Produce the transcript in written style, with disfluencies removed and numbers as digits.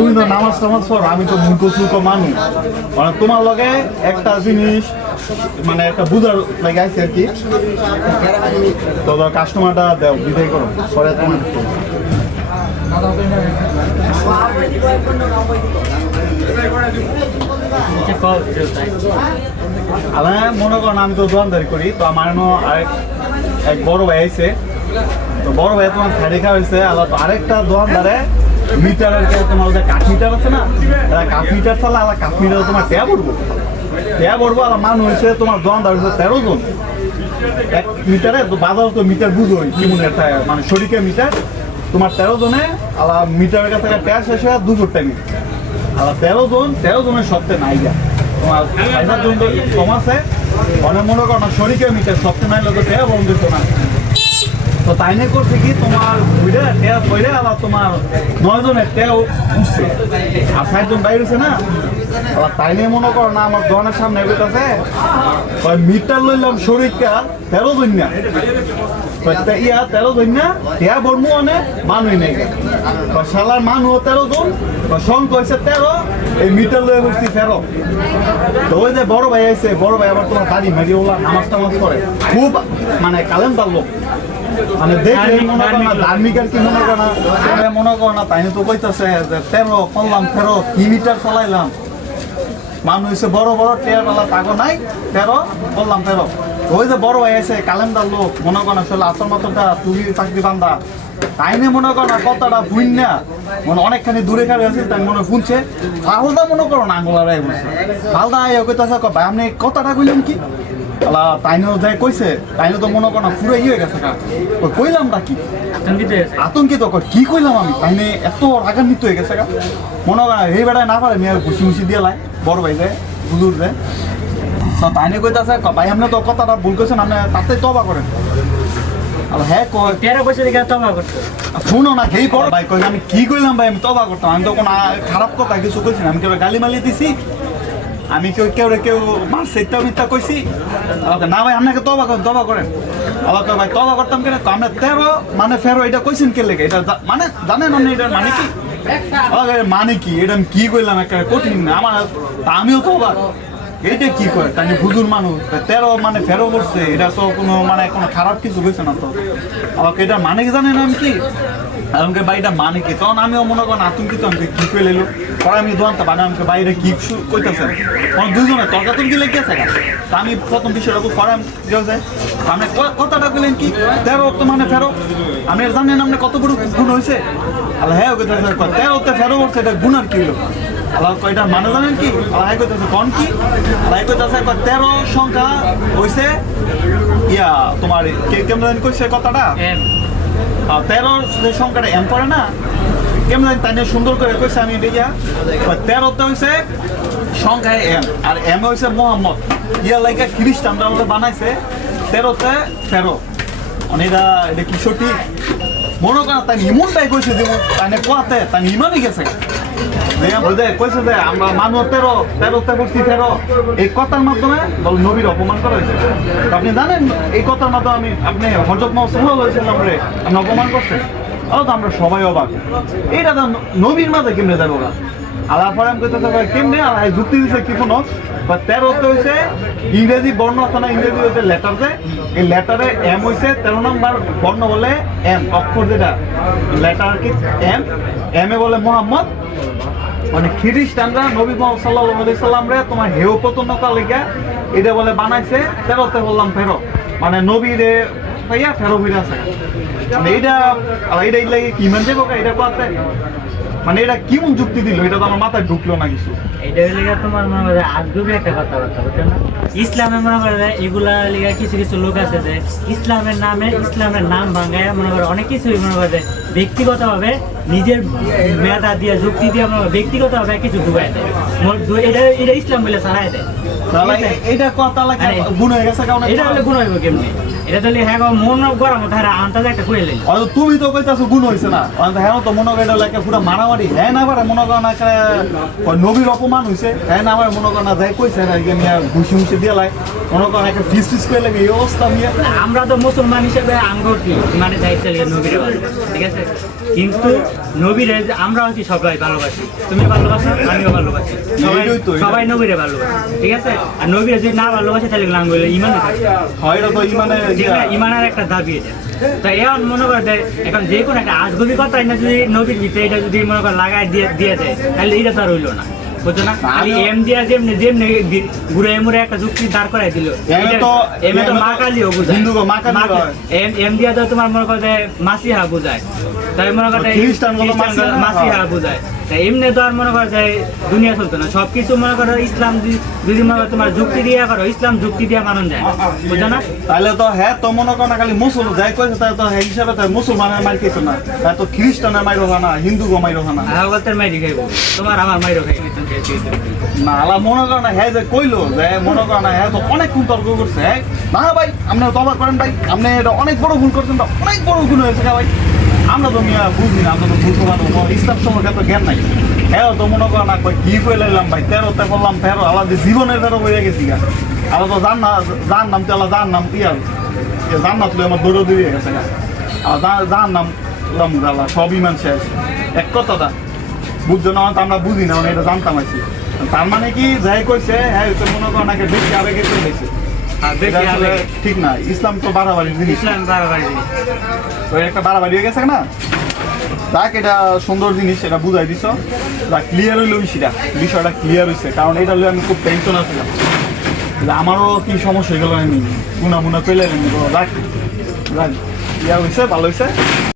তুমি তো নামাজ টামাজ পড়ো, আমি তো মূর্খ সূর্খ মানুষ। মানে তোমার লগে একটা জিনিস মানে একটা বুঝার লাগে আছে আর কি। তো কাস্টমারটা দেও, বিদায় করো, পরে তোমার মনে করেন আমি তো দোকানদারি করি, তো আমার এক বড় ভাই আছে, তো বড় ভাই তোমার খাড়ি খাওয়া হয়েছে। আরেকটা দোকানদারে মিটারের তোমার যে কাঠ মিটার আছে না, কাঠ মিটার চালে আলাদা কাঠ মিটার তোমার ট্যাব পড়বো আর মানুষ হয়েছে তোমার দোকানদার হয়েছে 13 জন। এক মিটারে বাজার তো মিটার বুঝোই কি মনে একটা মানে শরীরে মিটার তোমার 13 জনে আলা মিটারের কাছে ট্যাব শেষ হয় 2 টাইম আলা 13 জনের সপ্তাহে নাই যা তোমার 5 জন কম আছে। অনেক মনে করো না শরীরে মিটার সপ্তাহে নাই লোক ট্যাব বন্ধ দিত না। তো তাই নিয়ে করছে কি তোমার বুঝে ট্যাব পড়ে আবার তোমার 9 জনের ট্যাব উঠছে আর 60 জন বাইরে হচ্ছে না। আবার তাই নিয়ে মনে করো না আমার দোকানের সামনে এগোতেছে মিটার লইলাম শরীরটা 13 জন না, 13 জন না ট্যাব বর্মু অনেক মানুষ নেই শালার মানুষ 13 জন সংখ্যা হয়েছে 13, এই মিটার লয়ে বসছি 13। তো ওই যে বড় ভাই আছে, বড় ভাই আবার তোমার দাড়ি মারি ওলা নামাজ টামাজ করে, খুব মানে কালেন্দার লোক, মানে দেখলে মনে করো না ধার্মিক আর কি মনে করো না তাই তো কইতেছে যে 13 করলাম 13 কি মিটার চালাইলাম মানুষ হচ্ছে বড় বড় টেয়ারওয়ালা তাগো নাই 13 করলাম 13। ওই যে বড় ভাই আছে কালেন্দার লোক মনে করো না আসলে আসল মাত্রটা তুমি চাকরি বান্ধা তাই নিয়ে মনে করো না কথাটা ভুইন না মনে অনেকখানি দূরে খাড়ি আছে তাই মনে শুনছে ফালদা মনে করো না আঙ্গুলারাই বলছে ফালদা কইতেছে ভাই আপনি কথাটা কইলেন কি তাইনও যাই কইছে তাইনও তো মনে করো না পুরো হয়ে গেছে কইলামটা কি আতঙ্কিত কি কইলাম আমি তাইনে এত রাগান্বিত হয়ে গেছে মনে করো এই বেড়ায় না পারে মেয়ে ঘুষি মুসি দিয়ে লাই বড় ভাই যায় হুজুর যায়। তো তাইনে কইতেছে ভাই আপনি তো কথাটা ভুল করছেন আপনি তাতে তবা করেন। হ্যাঁ কয় 13 বছর তবা করতে শুনো না সেই বড় ভাই কই আমি কি কইলাম ভাই আমি তবা করতাম, আমি তো কোনো খারাপ কথা কিছু কইছি না, আমি কেউ গালি মালি দিছি, আমি কেউ মারছে ইত্যা মিথ্যা কইছি। না ভাই আপনাকে তবা করেন আমাকে ভাই তবা করতাম কেন আমরা 13 মানে ফেরো এটা কইছেন কে লেগে এটা মানে জানেন আপনি এটার মানে কি মানে কি এটা আমি কি কইলাম একটা কঠিন না আমার আমিও তো অবাক এইটা কি করে তাই হুজুর মানুষ 13 মানে ফেরো করছে এটা তো কোনো মানে কোনো খারাপ কিছু হয়েছে না। তো আমাকে এটা মানে কি জানেন আমি কি আমাকে বাড়িটা মানে কি তখন আমিও মনে করেন আতঙ্কিত আমি কি করে এলো পরে আমি দোকানটা মানে আমাকে বাইরে কি কইতেছেন তখন দুজনে তর্কাতর্কি লেগেছে তা আমি প্রথম বিষয়টা পরে আমি আপনি কথাটা বললেন কি 13 তো মানে ফেরো আপনি জানেন আপনি কত বড় গুণ হয়েছে আল্লাহ হ্যাঁ 13 ফেরো করছে এটা গুণ আর কি হলো আল্লাহ এটা মানে জানেন কি আল্লাহ কইতেছে কোন কি আল্লাহ কইতেছে 13 সংখ্যা হইছে ইয়া তোমার কেমন জানেন কইছে কথাটা 13 যে সংখ্যাটা এম করে না কেমন জানি তাই সুন্দর করে কইছে আমি দেখিয়া 13তে হইছে সংখ্যায় এম আর এম হইছে মোহাম্মদ ইয়া লাইকা খ্রিস্টানরা আমাদের বানাইছে 13তে ফেরো অনেকটা এটা কি সঠিক মনে করা তাই ইমনটাই কইছে যে তাই কোয়াতে তাই ইমানই গেছে কইছে যে আমরা মানুষ 13তে করছি ফেরো এই কথার মাধ্যমে বল নবীর অপমান করা হয়েছে। আপনি জানেন এই কথার মাধ্যমে আপনি হযরত মুহাম্মদ সাল্লাল্লাহু আলাইহি ওয়াসাল্লাম রে আপনি অপমান করছেন তো আমরা সবাই অবাক এইটা তো নবীর মাঝে কেমনে যাবো আল্লাহ ফরাম করতেছে কেমনে আল্লাহ যুক্তি দিচ্ছে কি কোনো 13তে হয়েছে ইংরেজি বর্ণ আছে না ইংরেজি হচ্ছে লেটার যে এই লেটারে এম হয়েছে 13 নম্বর বর্ণ বলে এম অক্ষর যেটা লেটার কি এম এ বলে মোহাম্মদ মানে খ্রিস্টানরা নবী মুহাম্মদ সাল্লাল্লাহু আলাইহি সাল্লাম রে তোমার হেও পতনতা লেগে এটা বলে বানাইছে 13তে বললাম ফেরো মানে নবী রে ভাইয়া ফেরো হইরা আছে মানে এইটা লাগে কি মানে যাবো এটা কথা মানে এটা কেমন যুক্তি দিল এটা তো আমার মাথায় ঢুকলো না কিছু এটা লিগা তোমার মনে হয় আজগুবি একটা কথাবার্তা বুঝছো না ইসলামে মনে করে এগুলা লিগা কিছু কিছু লোক আছে যে ইসলামের নামে ইসলামের নাম ভাঙায় মনে করে অনেক কিছুই মনে করে ব্যক্তিগতভাবে নিজের মেধা দিয়ে যুক্তি দিয়ে মনে করে ব্যক্তিগতভাবে কিছু ডুবাই দেয় এটা ইসলাম বলে ছাড়াই দেয় এটা কথা লাগে গুণ হয়ে গেছে কারণ এটা হলে গুণ হইব কেমনি এটা তাহলে হ্যাঁ মন গরম ধারা আন্তাজ একটা কইলেন তুমি তো কইতাছো গুণ হইছে না হ্যাঁ তো মনে করে এটা লাগে পুরো মারামারি হ্যাঁ না পারে মনে করো না নবীর অপমান হইছে হ্যাঁ না পারে মনে করো না যাই কইছে না ঘুষি মুষি দিয়ে লাই মনে করো একটা ফিস করে লাগে এই অবস্থা নিয়ে আমরা তো মুসলমান হিসেবে আঙ্গুর কি মানে যাইতে নবীর ঠিক আছে আছে, কিন্তু নবীরে যে আমরা হচ্ছে সবাই ভালোবাসি, তুমি ভালোবাসো আমিও ভালোবাসি, সবাই এইটাই তো, সবাই নবীরে ভালোবাসি, ঠিক আছে? আর নবীরে যদি না ভালোবাসে তাহলে লাঙ্গুলে ইমানে থাকে, হয় এটা তো ইমানে ঠিক না? ইমানের একটা দাবি এটা। তো এখন মনে করে দেয়, এখন যে কোনো একটা আজগবি কথা না যদি নবীর ভিতরে এটা যদি মনে করে লাগাই দিয়ে দেয়, তাহলে এটা তো আর হইলো না, বুঝছো না? খালি এম দিয়া যেমনি যেমনি ঘুরে মুড়ে একটা যুক্তি দাঁড় করাই দিল, এমে তো মা কালীও বুঝায়, এম দিয়া তো তোমার মনে করে মাসিহা বুঝায়, তাই মনে করে খ্রিস্টানগুলো মাসিহা বুঝায়। এমনি তো আর মনে করো যে দুনিয়া চলতো না, সবকিছু মনে করো ইসলাম যদি মনে করো তোমার যুক্তি দিয়া করো, ইসলাম যুক্তি দিয়া মানুষ যায়, বুঝছো না? তাহলে তো হ্যাঁ তো মনে করো না খালি মুসলমান যাই করেছে তাই তো হ্যাঁ হিসাবে তাই মুসলমানের মার খেতো না, তাই তো খ্রিস্টানের মাইরো খানা, হিন্দু গো মাইরো খানা বলতে মাইরি খাইবো, তোমার আমার মাইরো খাইবো না। আলা মনে করো না হ্যাঁ যে কইলো যে মনে করো না হ্যাঁ তো অনেকক্ষণ তর্ক করছে, হ্যাঁ না ভাই আপনি তবা করেন ভাই, আপনি এটা অনেক বড় ভুল করছেন, অনেক বড় ভুল হয়েছে ভাই, আমরা তো মিয়া বুঝি না, আমরা তো বুঝতে পারবো ইসলাম সম্পর্কে তো জ্ঞান নাই। হ্যাঁ তো মনে করো না কি করে লাইলাম ভাই, 13তে করলাম 13, আলাদা জীবনের 13 হয়ে গেছি গা, আলাদা তো জান নাম তো আলাদা জান নাম কি আর জান না তুলে আমার দৌড় দিয়ে গেছে গা, আর জান নাম আল্লাহ সব ইমান শেষ, এক কথাটা বুঝছো না, আমরা বুঝি না, এটা জানতাম আছি। তার মানে কি যাই কইছে হ্যাঁ তো মনে করো নাকি বেশি আবেগে চলে গেছে, ঠিক না, ইসলাম তো বাড়াবাড়ি জিনিস, ইসলাম বাড়াবাড়ি জিনিস, ওই একটা বাড়াবাড়ি হয়ে গেছে না। দেখ এটা সুন্দর জিনিস, এটা বুঝাই দিছ, যা ক্লিয়ার হইলো বিষয়টা ক্লিয়ার হয়েছে, কারণ এটা হলে আমি খুব টেনশন আছিলাম যে আমারও কি সমস্যা হয়ে গেল, আমি গুনা পেলে রাখ ইয়া হয়েছে, ভালো হয়েছে।